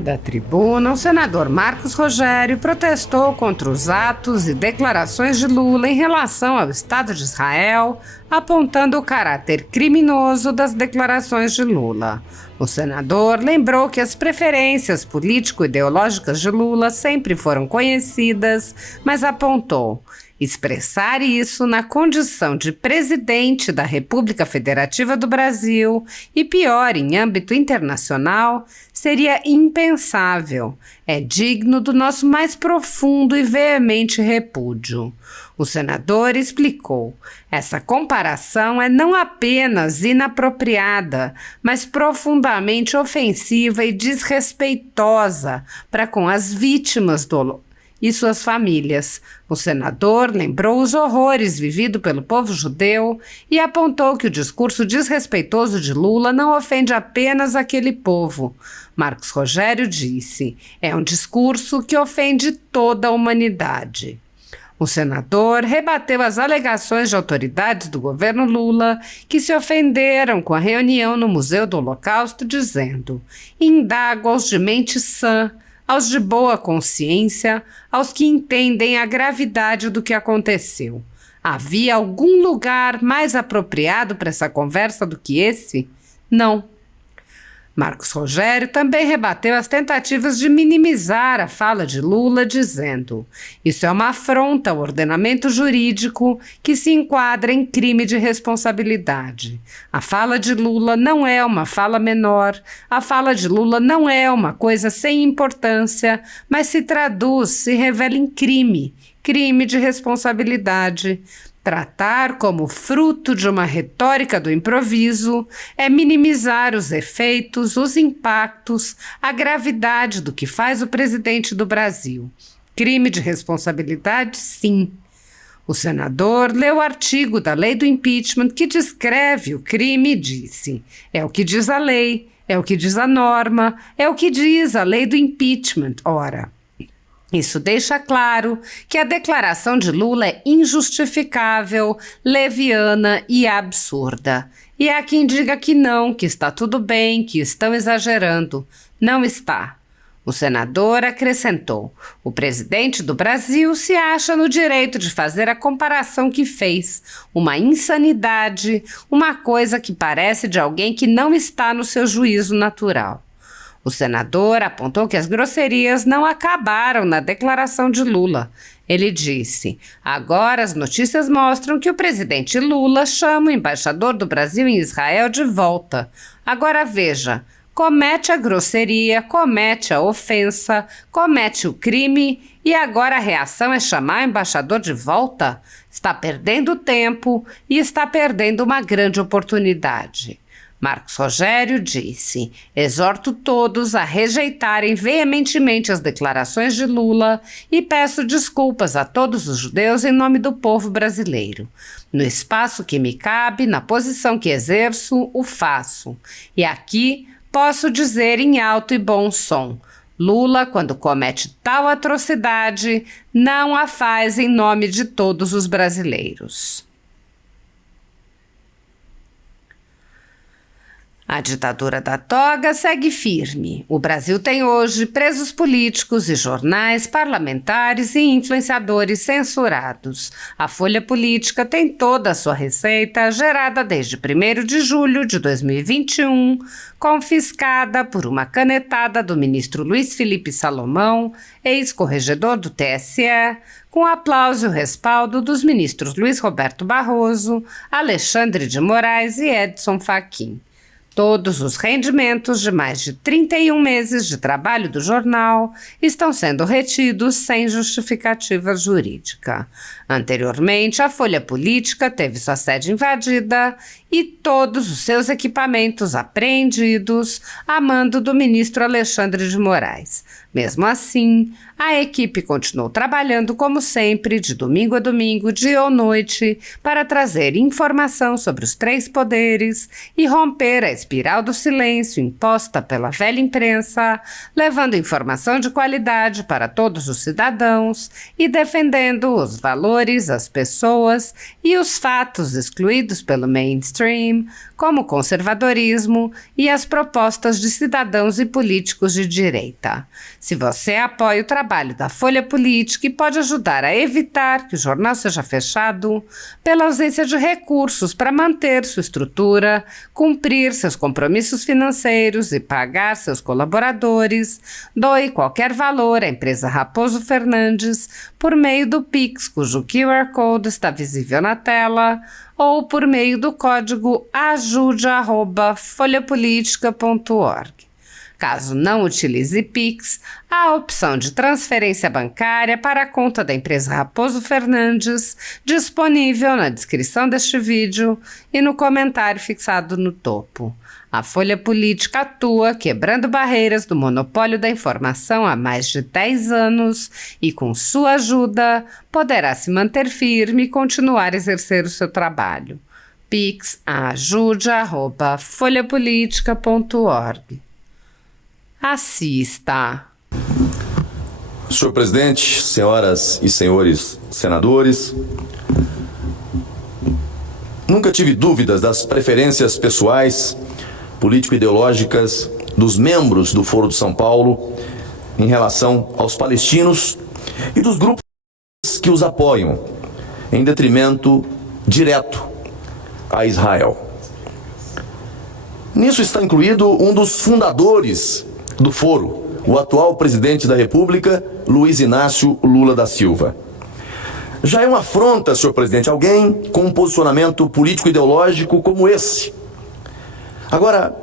Da tribuna, o senador Marcos Rogério protestou contra os atos e declarações de Lula em relação ao Estado de Israel, apontando o caráter criminoso das declarações de Lula. O senador lembrou que as preferências político-ideológicas de Lula sempre foram conhecidas, mas apontou: expressar isso na condição de presidente da República Federativa do Brasil e, pior, em âmbito internacional, seria impensável. É digno do nosso mais profundo e veemente repúdio. O senador explicou: essa comparação é não apenas inapropriada, mas profundamente ofensiva e desrespeitosa para com as vítimas do e suas famílias. O senador lembrou os horrores vividos pelo povo judeu e apontou que o discurso desrespeitoso de Lula não ofende apenas aquele povo. Marcos Rogério disse: é um discurso que ofende toda a humanidade. O senador rebateu as alegações de autoridades do governo Lula que se ofenderam com a reunião no Museu do Holocausto, dizendo: indago aos de mente sã, aos de boa consciência, aos que entendem a gravidade do que aconteceu. Havia algum lugar mais apropriado para essa conversa do que esse? Não. Marcos Rogério também rebateu as tentativas de minimizar a fala de Lula, dizendo: isso é uma afronta ao ordenamento jurídico que se enquadra em crime de responsabilidade. A fala de Lula não é uma fala menor, a fala de Lula não é uma coisa sem importância, mas se traduz, se revela em crime de responsabilidade. Tratar como fruto de uma retórica do improviso é minimizar os efeitos, os impactos, a gravidade do que faz o presidente do Brasil. Crime de responsabilidade, sim. O senador leu o artigo da lei do impeachment que descreve o crime e disse: é o que diz a lei, é o que diz a norma, é o que diz a lei do impeachment. Ora, isso deixa claro que a declaração de Lula é injustificável, leviana e absurda. E há quem diga que não, que está tudo bem, que estão exagerando. Não está. O senador acrescentou: o presidente do Brasil se acha no direito de fazer a comparação que fez. Uma insanidade, uma coisa que parece de alguém que não está no seu juízo natural. O senador apontou que as grosserias não acabaram na declaração de Lula. Ele disse: agora as notícias mostram que o presidente Lula chama o embaixador do Brasil em Israel de volta. Agora veja, comete a grosseria, comete a ofensa, comete o crime e agora a reação é chamar o embaixador de volta? Está perdendo tempo e está perdendo uma grande oportunidade. Marcos Rogério disse: exorto todos a rejeitarem veementemente as declarações de Lula e peço desculpas a todos os judeus em nome do povo brasileiro. No espaço que me cabe, na posição que exerço, o faço. E aqui posso dizer em alto e bom som: Lula, quando comete tal atrocidade, não a faz em nome de todos os brasileiros. A ditadura da toga segue firme. O Brasil tem hoje presos políticos e jornais, parlamentares e influenciadores censurados. A Folha Política tem toda a sua receita gerada desde 1º de julho de 2021, confiscada por uma canetada do ministro Luiz Felipe Salomão, ex-corregedor do TSE, com aplauso e o respaldo dos ministros Luiz Roberto Barroso, Alexandre de Moraes e Edson Fachin. Todos os rendimentos de mais de 31 meses de trabalho do jornal estão sendo retidos sem justificativa jurídica. Anteriormente, a Folha Política teve sua sede invadida e todos os seus equipamentos apreendidos a mando do ministro Alexandre de Moraes. Mesmo assim, a equipe continuou trabalhando como sempre, de domingo a domingo, dia ou noite, para trazer informação sobre os 3 poderes e romper a espiral do silêncio imposta pela velha imprensa, levando informação de qualidade para todos os cidadãos e defendendo os valores, as pessoas e os fatos excluídos pelo mainstream. mainstream, como o conservadorismo e as propostas de cidadãos e políticos de direita. Se você apoia o trabalho da Folha Política e pode ajudar a evitar que o jornal seja fechado, pela ausência de recursos para manter sua estrutura, cumprir seus compromissos financeiros e pagar seus colaboradores, doe qualquer valor à empresa Raposo Fernandes por meio do Pix, cujo QR Code está visível na tela, ou por meio do código ajude@folhapolitica.org. Caso não utilize Pix, há a opção de transferência bancária para a conta da empresa Raposo Fernandes, disponível na descrição deste vídeo e no comentário fixado no topo. A Folha Política atua quebrando barreiras do monopólio da informação há mais de 10 anos e, com sua ajuda, poderá se manter firme e continuar a exercer o seu trabalho. Pix ajude@folhapolitica.org. Assista. Senhor presidente, senhoras e senhores senadores, nunca tive dúvidas das preferências pessoais, político-ideológicas dos membros do Foro de São Paulo em relação aos palestinos e dos grupos que os apoiam, em detrimento direto a Israel. Nisso está incluído um dos fundadores do Foro, o atual presidente da República, Luiz Inácio Lula da Silva. Já é uma afronta, senhor presidente, alguém com um posicionamento político-ideológico como esse. Agora,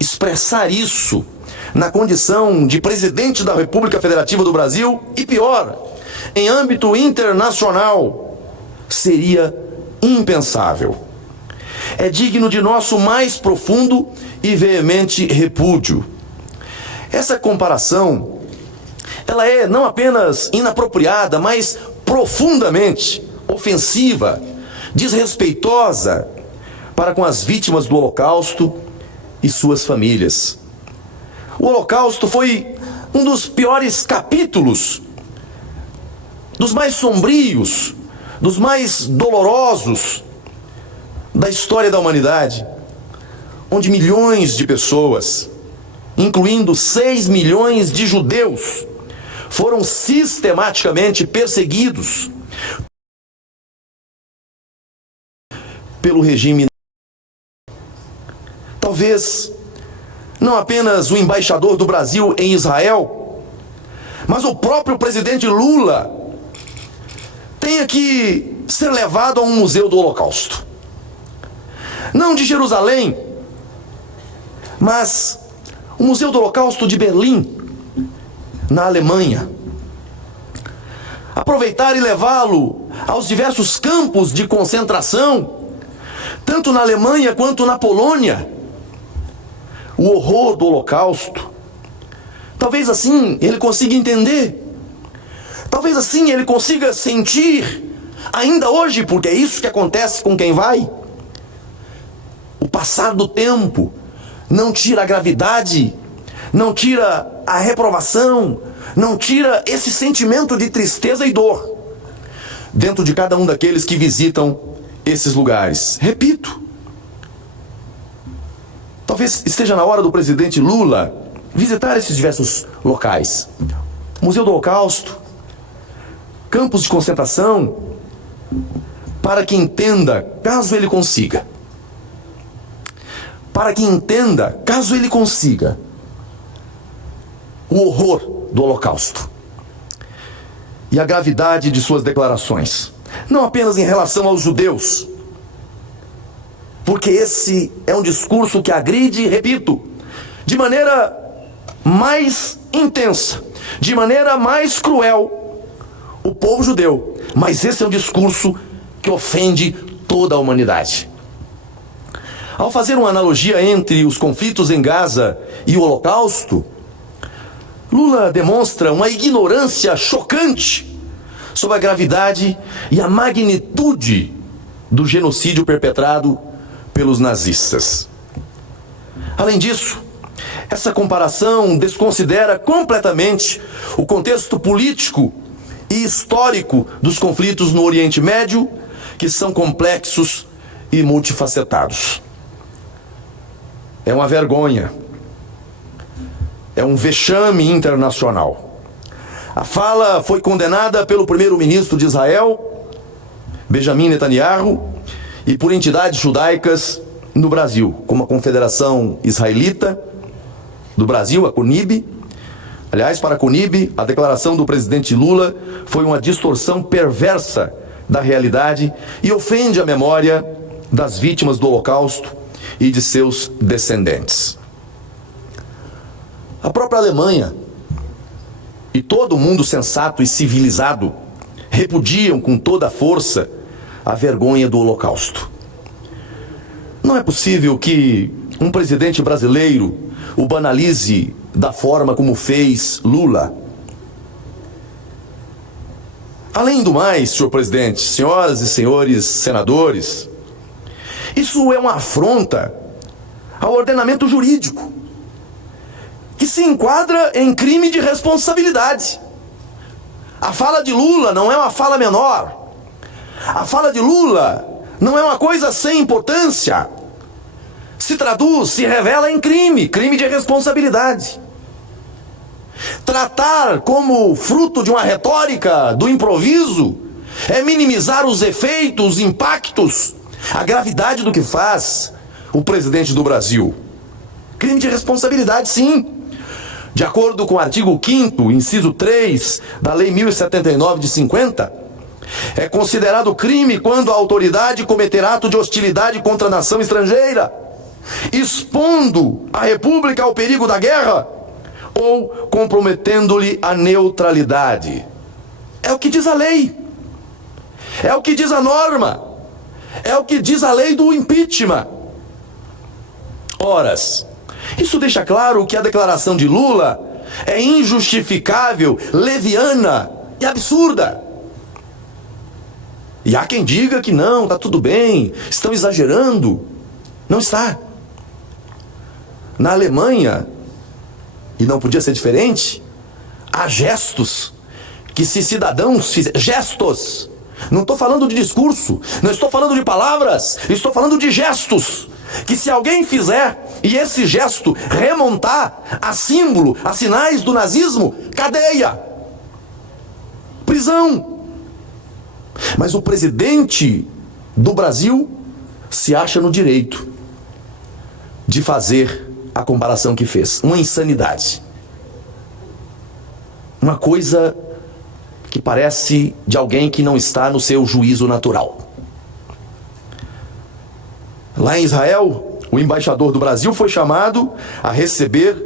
expressar isso na condição de presidente da República Federativa do Brasil, e pior, em âmbito internacional, seria impensável. É digno de nosso mais profundo e veemente repúdio. Essa comparação, ela é não apenas inapropriada, mas profundamente ofensiva, desrespeitosa para com as vítimas do Holocausto e suas famílias. O Holocausto foi um dos piores capítulos, dos mais sombrios, dos mais dolorosos da história da humanidade, onde milhões de pessoas, incluindo 6 milhões de judeus, foram sistematicamente perseguidos pelo regime. Talvez não apenas o embaixador do Brasil em Israel, mas o próprio presidente Lula tenha que ser levado a um museu do Holocausto. Não de Jerusalém, mas o Museu do Holocausto de Berlim, na Alemanha. Aproveitar e levá-lo aos diversos campos de concentração, tanto na Alemanha quanto na Polônia. O horror do Holocausto. Talvez assim ele consiga entender. Talvez assim ele consiga sentir, ainda hoje, porque é isso que acontece com quem vai. O passar do tempo não tira a gravidade, não tira a reprovação, não tira esse sentimento de tristeza e dor dentro de cada um daqueles que visitam esses lugares. Repito, talvez esteja na hora do presidente Lula visitar esses diversos locais. Museu do Holocausto, campos de concentração, para que entenda, caso ele consiga, o horror do Holocausto e a gravidade de suas declarações, não apenas em relação aos judeus, porque esse é um discurso que agride, repito, de maneira mais intensa, de maneira mais cruel, o povo judeu, mas esse é um discurso que ofende toda a humanidade. Ao fazer uma analogia entre os conflitos em Gaza e o Holocausto, Lula demonstra uma ignorância chocante sobre a gravidade e a magnitude do genocídio perpetrado pelos nazistas. Além disso, essa comparação desconsidera completamente o contexto político e histórico dos conflitos no Oriente Médio, que são complexos e multifacetados. É uma vergonha. É um vexame internacional. A fala foi condenada pelo primeiro-ministro de Israel, Benjamin Netanyahu, e por entidades judaicas no Brasil, como a Confederação Israelita do Brasil, a CONIB. Aliás, para a CONIB, a declaração do presidente Lula foi uma distorção perversa da realidade e ofende a memória das vítimas do Holocausto e de seus descendentes. A própria Alemanha e todo mundo sensato e civilizado repudiam com toda a força a vergonha do Holocausto. Não é possível que um presidente brasileiro o banalize da forma como fez Lula. Além do mais, senhor presidente, senhoras e senhores senadores, isso é uma afronta ao ordenamento jurídico, que se enquadra em crime de responsabilidade. A fala de Lula não é uma fala menor. A fala de Lula não é uma coisa sem importância. Se traduz, se revela em crime de responsabilidade. Tratar como fruto de uma retórica do improviso é minimizar os efeitos, os impactos, a gravidade do que faz o presidente do Brasil. Crime de responsabilidade, sim. De acordo com o artigo 5º, inciso 3 da Lei 1079 de 50, é considerado crime quando a autoridade cometer ato de hostilidade contra a nação estrangeira, expondo a República ao perigo da guerra ou comprometendo-lhe a neutralidade. É o que diz a lei. É o que diz a norma. É o que diz a lei do impeachment. Horas, isso deixa claro que a declaração de Lula é injustificável, leviana e absurda. E há quem diga que não, está tudo bem, estão exagerando. Não está. Na Alemanha, e não podia ser diferente, há gestos que se cidadãos fizerem. Gestos! Não estou falando de discurso, não estou falando de palavras, estou falando de gestos. Que se alguém fizer e esse gesto remontar a símbolo, a sinais do nazismo, cadeia, prisão. Mas o presidente do Brasil se acha no direito de fazer a comparação que fez. Uma insanidade. Uma coisa que parece de alguém que não está no seu juízo natural. Lá em Israel, o embaixador do Brasil foi chamado a receber,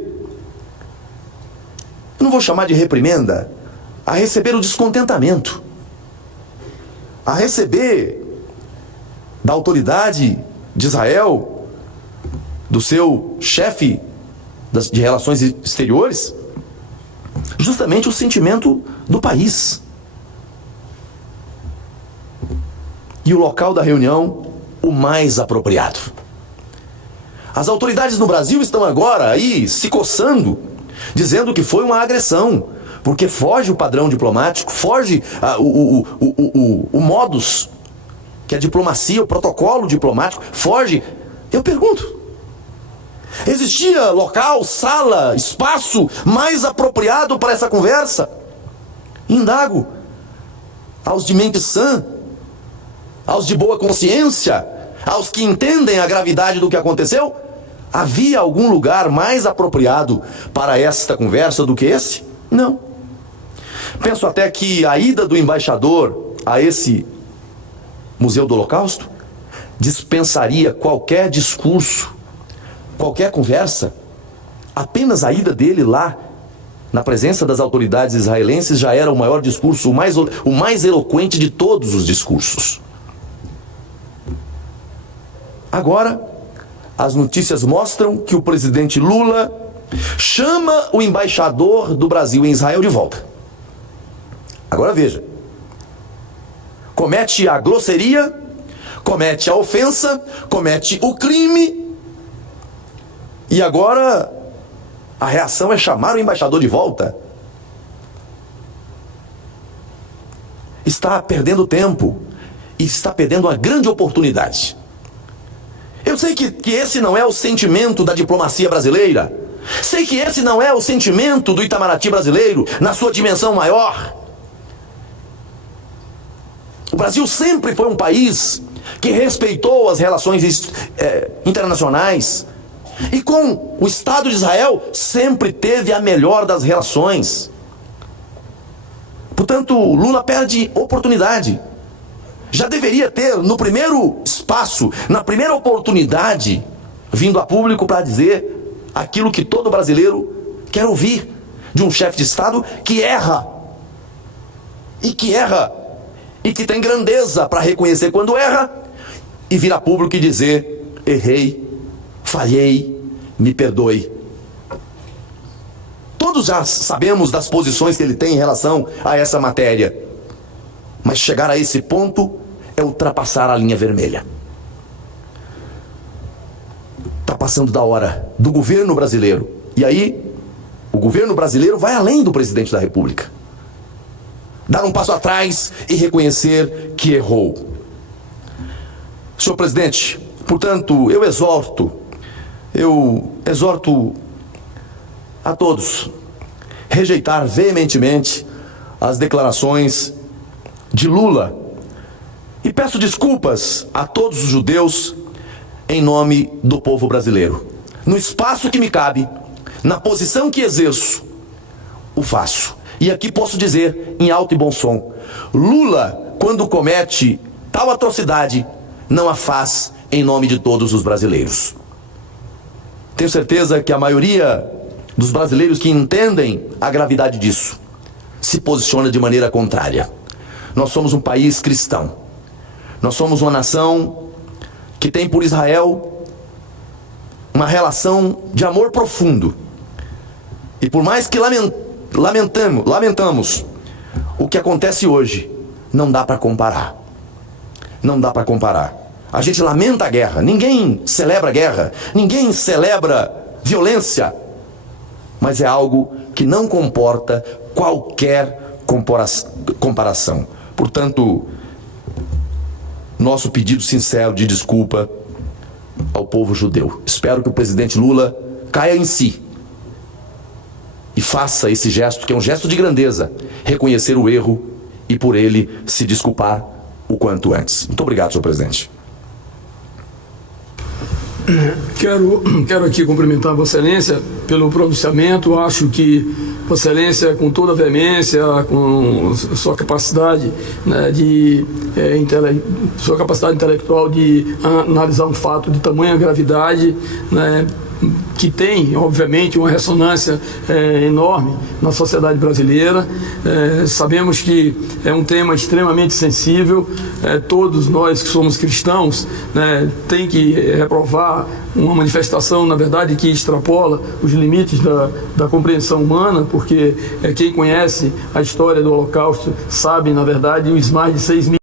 eu não vou chamar de reprimenda, a receber o descontentamento, a receber da autoridade de Israel, do seu chefe de relações exteriores, justamente o sentimento do país. E o local da reunião, o mais apropriado. As autoridades no Brasil estão agora aí se coçando, dizendo que foi uma agressão, porque foge o padrão diplomático, foge o modus, que é a diplomacia, o protocolo diplomático, foge. Eu pergunto, existia local, sala, espaço mais apropriado para essa conversa? Indago aos de mente sã, aos de boa consciência, aos que entendem a gravidade do que aconteceu, havia algum lugar mais apropriado para esta conversa do que esse? Não. Penso até que a ida do embaixador a esse Museu do Holocausto dispensaria qualquer discurso, qualquer conversa. Apenas a ida dele lá, na presença das autoridades israelenses, já era o maior discurso, o mais eloquente de todos os discursos. Agora, as notícias mostram que o presidente Lula chama o embaixador do Brasil em Israel de volta. Agora veja, comete a grosseria, comete a ofensa, comete o crime, e agora a reação é chamar o embaixador de volta. Está perdendo tempo e está perdendo uma grande oportunidade. Eu sei que esse não é o sentimento da diplomacia brasileira. Sei que esse não é o sentimento do Itamaraty brasileiro na sua dimensão maior. O Brasil sempre foi um país que respeitou as relações internacionais. E com o Estado de Israel sempre teve a melhor das relações. Portanto, Lula perde oportunidade. Já deveria ter, no primeiro espaço, na primeira oportunidade, vindo a público para dizer aquilo que todo brasileiro quer ouvir de um chefe de Estado que erra. E que tem grandeza para reconhecer quando erra e vir a público e dizer: errei, falhei, me perdoe. Todos já sabemos das posições que ele tem em relação a essa matéria. Mas chegar a esse ponto é ultrapassar a linha vermelha. Está passando da hora do governo brasileiro. E aí, o governo brasileiro vai além do presidente da República. Dar um passo atrás e reconhecer que errou. Senhor presidente, portanto, eu exorto a todos rejeitar veementemente as declarações de Lula e peço desculpas a todos os judeus em nome do povo brasileiro. No espaço que me cabe, na posição que exerço, o faço. E aqui posso dizer em alto e bom som: Lula, quando comete tal atrocidade, não a faz em nome de todos os brasileiros. Tenho certeza que a maioria dos brasileiros que entendem a gravidade disso se posiciona de maneira contrária. Nós somos um país cristão. Nós somos uma nação que tem por Israel uma relação de amor profundo. E por mais que lamentamos o que acontece hoje, não dá para comparar. Não dá para comparar. A gente lamenta a guerra. Ninguém celebra a guerra. Ninguém celebra violência. Mas é algo que não comporta qualquer comparação. Portanto, nosso pedido sincero de desculpa ao povo judeu. Espero que o presidente Lula caia em si e faça esse gesto, que é um gesto de grandeza, reconhecer o erro e por ele se desculpar o quanto antes. Muito obrigado, senhor presidente. Quero aqui cumprimentar Vossa Excelência pelo pronunciamento. Acho que Vossa Excelência, com toda a veemência, com sua capacidade, né, sua capacidade intelectual de analisar um fato de tamanha gravidade, né, que tem, obviamente, uma ressonância enorme na sociedade brasileira. Sabemos que é um tema extremamente sensível. Todos nós que somos cristãos, né, tem que reprovar uma manifestação, na verdade, que extrapola os limites da compreensão humana, porque quem conhece a história do Holocausto sabe, na verdade, os mais de 6 mil